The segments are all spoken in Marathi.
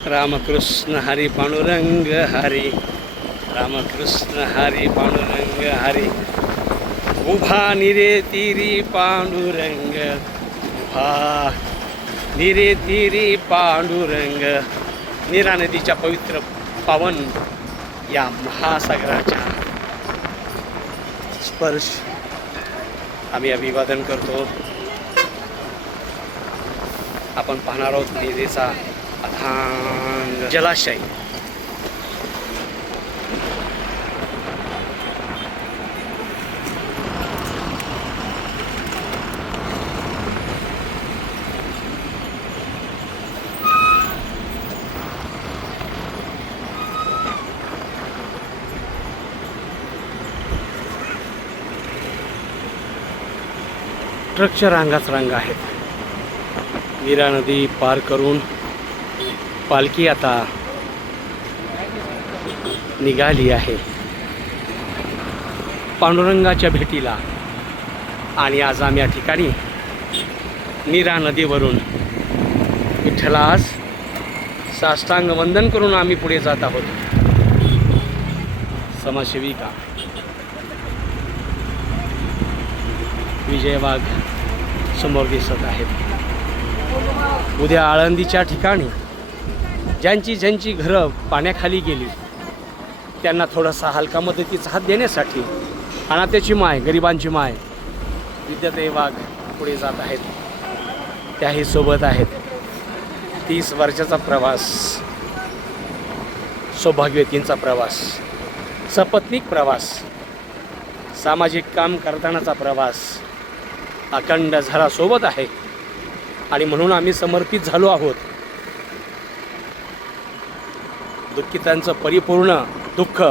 रामकृष्ण हरी पांडुरंग हरी, रामकृष्ण हरी पांडुरंग हरी. उभा निरे तिरी पांडुरंग, उभा निरे तिरी पांडुरंग. नीरा नदीच्या पवित्र पावन या महासागराच्या स्पर्श आम्ही अभिवादन करतो. आपण पाहणार आहोत नीरेचा अथांग जलाशय. ट्रकच्या रांगाच रांगा आहेत. नीरा नदी पार करून पालखी आता निघाली आहे पांडुरंगाच्या भेटीला. आणि आज आम्ही या ठिकाणी नीरा नदीवरून विठ्ठलास साष्टांग वंदन करून आम्ही पुढे जात आहोत. समाजसेविका विजय वाघ समोर दिसत आहेत. उद्या आळंदीच्या ठिकाणी ज्यांची घरं पाण्याखाली गेली त्यांना थोडासा हलका मदतीचा हात देण्यासाठी अनाथाची माय, गरिबांची माय विद्याताई वाघ पुढे जात आहेत. त्याही सोबत आहेत. 30 वर्षाचा प्रवास, सौभाग्यवतींचा प्रवास, सपत्नीक प्रवास, सामाजिक काम करतानाचा प्रवास अखंड झरा सोबत आहे. आणि म्हणून आम्ही समर्पित झालो आहोत. दुःखितांचं परिपूर्ण दुःख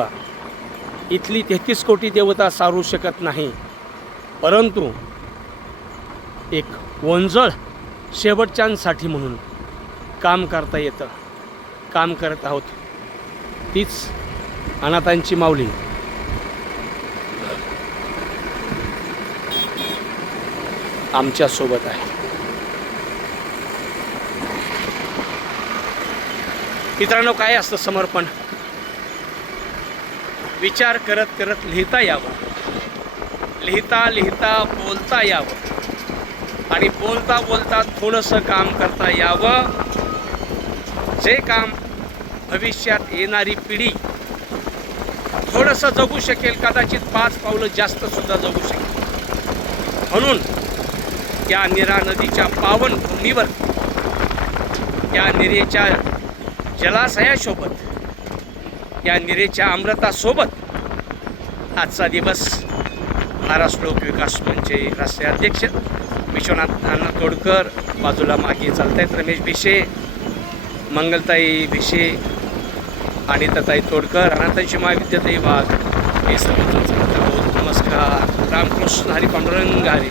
इथली 33 कोटी देवता सारू शकत नाही, परंतु एक वंजळ शेवटच्यांसाठी म्हणून काम करता येतं. काम करत आहोत. तीच अनाथांची माऊली आमच्या सोबत आहे. मित्रांनो, काय असतं समर्पण? विचार करत करत लिहिता यावं, लिहिता लिहिता बोलता यावं, आणि बोलता बोलता थोडंसं काम करता यावं. जे काम भविष्यात येणारी पिढी थोडंसं जगू शकेल, कदाचित 5 पावलं जास्त सुद्धा जगू शकेल. म्हणून या नीरा नदीच्या पावन भूमीवर, या नीरेच्या जलाशयासोबत, या नीरेच्या अमृतासोबत आजचा दिवस महाराष्ट्र लोक विकास मंचचे राष्ट्रीय अध्यक्ष विश्वनाथ अण्णा तोडकर, बाजूला मागे चालतायत रमेश भिशे, मंगलताई भिशे, अनिताताई तोडकर, अनाथांची माय विद्याताई वाघ, हे सर्वजण चालत आहोत. नमस्कार. रामकृष्ण हरी पांडुरंग हरी.